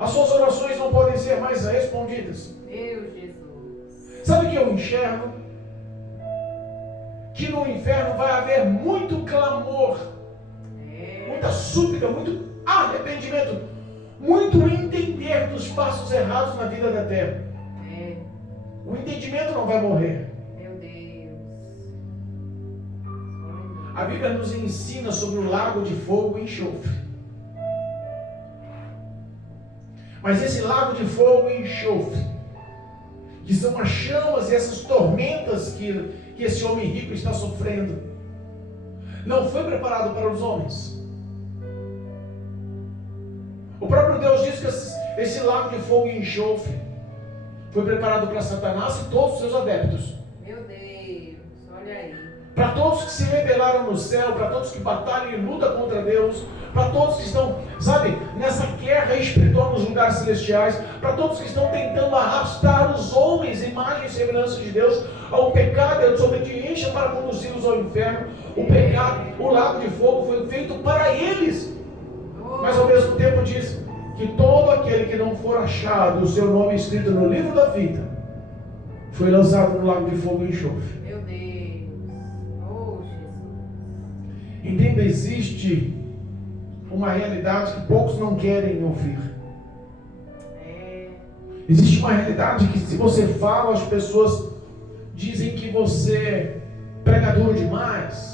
As suas orações não podem ser mais respondidas. Meu Jesus. Sabe o que eu enxergo? Que no inferno vai haver muito clamor, muita súplica, muito arrependimento, muito entender dos passos errados na vida da terra. O entendimento não vai morrer. Meu Deus. A Bíblia nos ensina sobre o lago de fogo e enxofre. Mas esse lago de fogo e enxofre, que são as chamas e essas tormentas que esse homem rico está sofrendo, não foi preparado para os homens. O próprio Deus diz que esse lago de fogo e enxofre foi preparado para Satanás e todos os seus adeptos. Meu Deus, olha aí. Para todos que se rebelaram no céu, para todos que batalham e lutam contra Deus, para todos que estão, sabe, nessa guerra espiritual nos lugares celestiais, para todos que estão tentando arrastar os homens, imagem e semelhança de Deus, ao pecado e à desobediência para conduzi-los ao inferno. O pecado, o lago de fogo foi feito para eles. Mas ao mesmo tempo diz que todo aquele que não for achado o seu nome escrito no livro da vida foi lançado no lago de fogo e enxofre. Meu Deus. Oh, Jesus. Entenda, existe uma realidade que poucos não querem ouvir. Existe uma realidade que, se você fala, as pessoas dizem que você é pregador demais.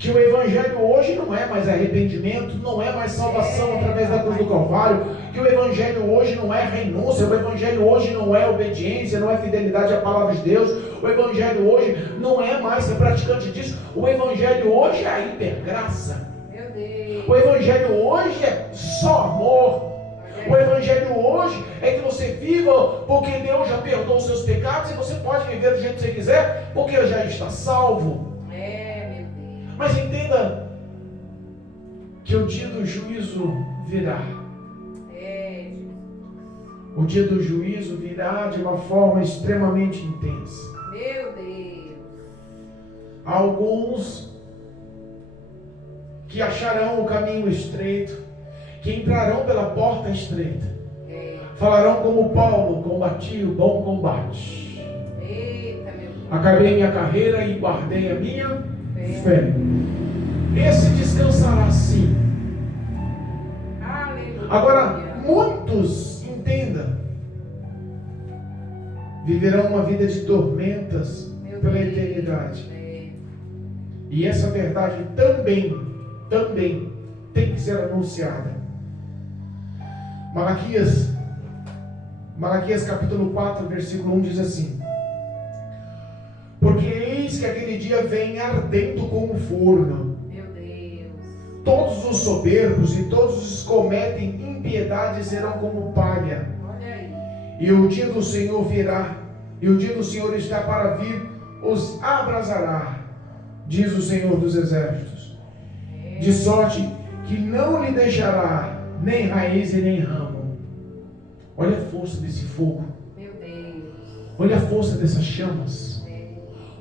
Que o Evangelho hoje não é mais arrependimento, não é mais salvação através da cruz do Calvário. Que o Evangelho hoje não é renúncia, o Evangelho hoje não é obediência, não é fidelidade à palavra de Deus. O Evangelho hoje não é mais ser praticante disso. O Evangelho hoje é a hipergraça. Meu Deus. O Evangelho hoje é só amor. O Evangelho hoje é que você viva porque Deus já perdoou os seus pecados e você pode viver do jeito que você quiser porque já está salvo. Mas entenda que o dia do juízo virá. O dia do juízo virá de uma forma extremamente intensa. Meu Deus. Há alguns que acharão o caminho estreito, que entrarão pela porta estreita. Falarão como Paulo: combati o bom combate. Eita, meu Deus. Acabei minha carreira e guardei a minha fé. Esse descansará sim. Aleluia. Agora, muitos, entenda, viverão uma vida de tormentas pela eternidade. E essa verdade também tem que ser anunciada. Malaquias capítulo 4, versículo 1 diz assim: porque eis que aquele dia vem ardendo como forno. Meu Deus. Todos os soberbos e todos os que cometem impiedade serão como palha. Olha aí. E o dia do Senhor virá, e o dia do Senhor está para vir, os abrasará, diz o Senhor dos Exércitos, de sorte que não lhe deixará nem raiz e nem ramo. Olha a força desse fogo. Meu Deus. Olha a força dessas chamas.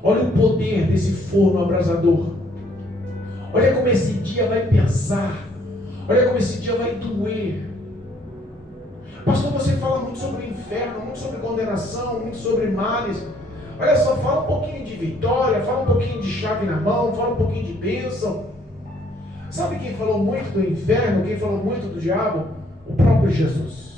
Olha o poder desse forno abrasador. Olha como esse dia vai pensar. Olha como esse dia vai doer. Pastor, você fala muito sobre o inferno, muito sobre condenação, muito sobre males. Olha só, fala um pouquinho de vitória, fala um pouquinho de chave na mão, fala um pouquinho de bênção. Sabe quem falou muito do inferno, quem falou muito do diabo? O próprio Jesus.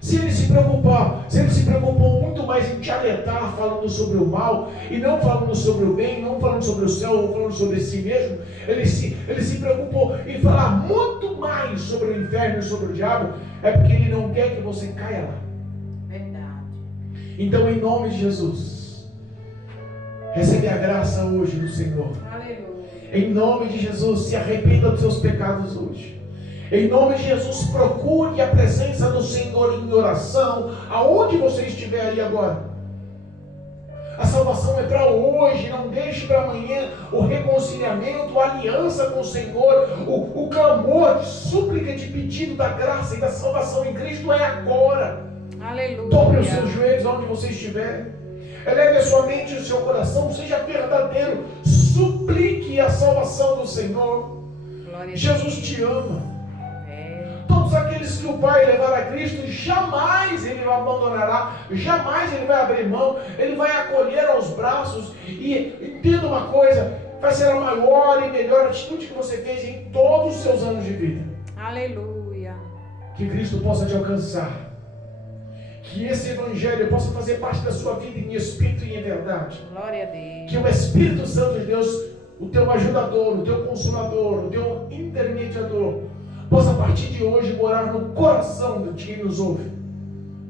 Se ele se preocupou muito mais em te alertar falando sobre o mal, e não falando sobre o bem, não falando sobre o céu, ou falando sobre si mesmo, ele se preocupou em falar muito mais sobre o inferno e sobre o diabo, é porque ele não quer que você caia lá. Verdade. Então, em nome de Jesus, recebe a graça hoje do Senhor. Aleluia. Em nome de Jesus, se arrependa dos seus pecados hoje. Em nome de Jesus, procure a presença do Senhor em oração, aonde você estiver aí agora. A salvação é para hoje, não deixe para amanhã. O reconciliamento, a aliança com o Senhor, o clamor de súplica, de pedido da graça e da salvação em Cristo é agora. Aleluia. Dobre os seus joelhos onde você estiver. Eleve a sua mente e o seu coração, seja verdadeiro. Suplique a salvação do Senhor. Jesus te ama. Todos aqueles que o Pai levar a Cristo, jamais Ele o abandonará, jamais Ele vai abrir mão, Ele vai acolher aos braços. E entenda uma coisa, vai ser a maior e melhor atitude que você fez em todos os seus anos de vida. Aleluia. Que Cristo possa te alcançar, que esse Evangelho possa fazer parte da sua vida em espírito e em verdade. Glória a Deus. Que o Espírito Santo de Deus, o teu ajudador, o teu consolador, o teu intermediador, possa a partir de hoje morar no coração de quem nos ouve,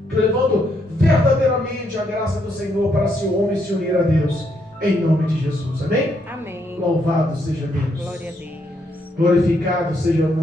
levando verdadeiramente a graça do Senhor para se o homem se unir a Deus, em nome de Jesus, amém? Amém. Louvado seja Deus. Glória a Deus. Glorificado seja o nome